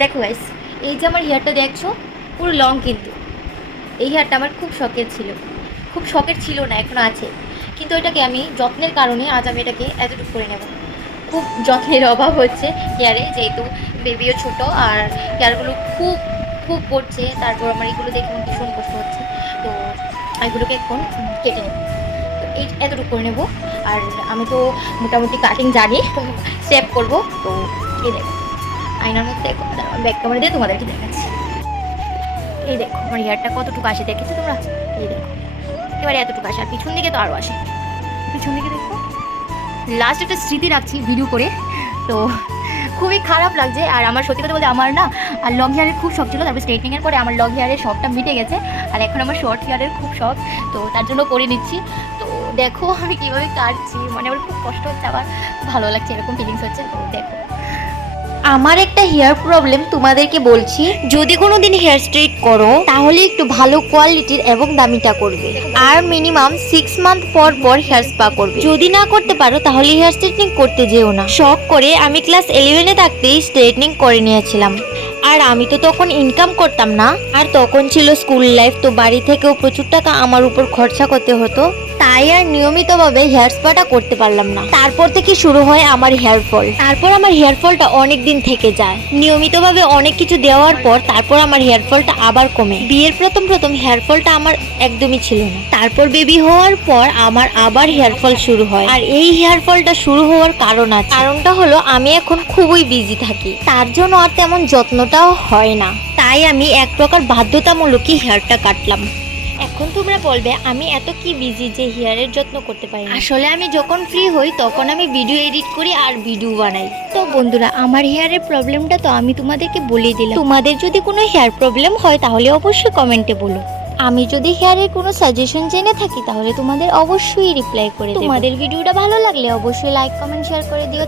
দেখো গাইস, এই যে আমার হেয়ারটা দেখছো পুরো লং, কিন্তু এই হেয়ারটা আমার খুব শখের ছিল। খুব শখের ছিল না, এখনও আছে, কিন্তু এটাকে আমি যত্নের কারণে আজ আমি এটাকে এতটুকু করে নেব। খুব যত্নের অভাব হচ্ছে হেয়ারে, যেহেতু বেবিও ছোট আর হেয়ারগুলো খুব খুব পড়ছে। তারপর আমার এগুলো দেখে আমার ভীষণ কষ্ট হচ্ছে। তো এগুলোকে এখন কেটে নেব। তো এই এতটুকু করে নেব। আর আমি তো মোটামুটি কাটিং জানি, তো সেভ করবো। তো এই দেখো আয়নার মধ্যে ব্যাক ক্যামেরা দিয়ে তোমাদেরকে দেখাচ্ছি। এই দেখো আমার হেয়ারটা কতটুকু আসে, দেখেছো তোমরা? এই দেখো এবারে এতটুকু আসে, আর পিছন দিকে তো আরও আসে। পিছন দিকে দেখো, লাস্ট একটা স্মৃতি রাখছি ভিডিও করে। তো খুবই খারাপ লাগছে। আর আমার সত্যি কথা বলতে আমার না আর লং হেয়ারের খুব শখ ছিল, তারপর স্ট্রেটনিংয়ের পরে আমার লং হেয়ারের শখটা মিটে গেছে। আর এখন আমার শর্ট হেয়ারের খুব শখ, তো তার জন্য করে নিচ্ছি। তো দেখো আমি কীভাবে কাটছি, মানে আমার খুব কষ্ট হচ্ছে, আবার ভালো লাগছে, এরকম ফিলিংস হচ্ছে। তো দেখো আমার একটা হেয়ার প্রবলেম তোমাদেরকে বলছি, যদি কোনো দিন হেয়ার স্ট্রেট করো তাহলে একটু ভালো কোয়ালিটির এবং দামিটা করবে। আর মিনিমাম 6 মান্থ পর পর হেয়ার স্পা করবে। যদি না করতে পারো তাহলে হেয়ার স্ট্রেটনিং করতে যেও না। শখ করে আমি ক্লাস 11-এ থাকতেই স্ট্রেটনিং করে নিয়েছিলাম। আর আমি তো তখন ইনকাম করতাম না, আর তখন ছিল স্কুল লাইফ, তো বাড়ি থেকেও প্রচুর টাকা আমার উপর খরচা করতে হতো, তাই আর নিয়মিতভাবে হেয়ার স্পাটা করতে পারলাম না। তারপর থেকে শুরু হয় আমার হেয়ার ফল। তারপর আমার হেয়ার ফলটা অনেক দিন থেকে যায়। নিয়মিতভাবে অনেক কিছু দেওয়ার পর তারপর আমার হেয়ার ফলটা আবার কমে। বিয়ের প্রথম হেয়ার ফলটা আমার একদমই ছিল না। তারপর বেবি হওয়ার পর আমার আবার হেয়ার ফল শুরু হয়। আর এই হেয়ার ফলটা শুরু হওয়ার কারণ আছে। কারণটা হলো আমি এখন খুবই বিজি থাকি, তার জন্য আর তেমন যত্নটাও হয় না। তাই আমি এক প্রকার বাধ্যতামূলকই হেয়ারটা কাটলাম। এখন তোমরা বলবে আমি এত কি বিজি যে হেয়ারের যত্ন করতে পারি না। আসলে আমি যখন ফ্রি হই তখন আমি ভিডিও এডিট করি আর ভিডিও বানাই। তো বন্ধুরা, আমার হেয়ারের প্রবলেমটা তো আমি তোমাদেরকে বলে দিলাম। তোমাদের যদি কোনো হেয়ার প্রবলেম হয় তাহলে অবশ্যই কমেন্টে বলো। আমি যদি হেয়ারের কোনো সাজেশন জেনে থাকি তাহলে তোমাদের অবশ্যই রিপ্লাই করে দেব। তোমাদের ভিডিওটা ভালো লাগলে অবশ্যই লাইক কমেন্ট শেয়ার করে দিও।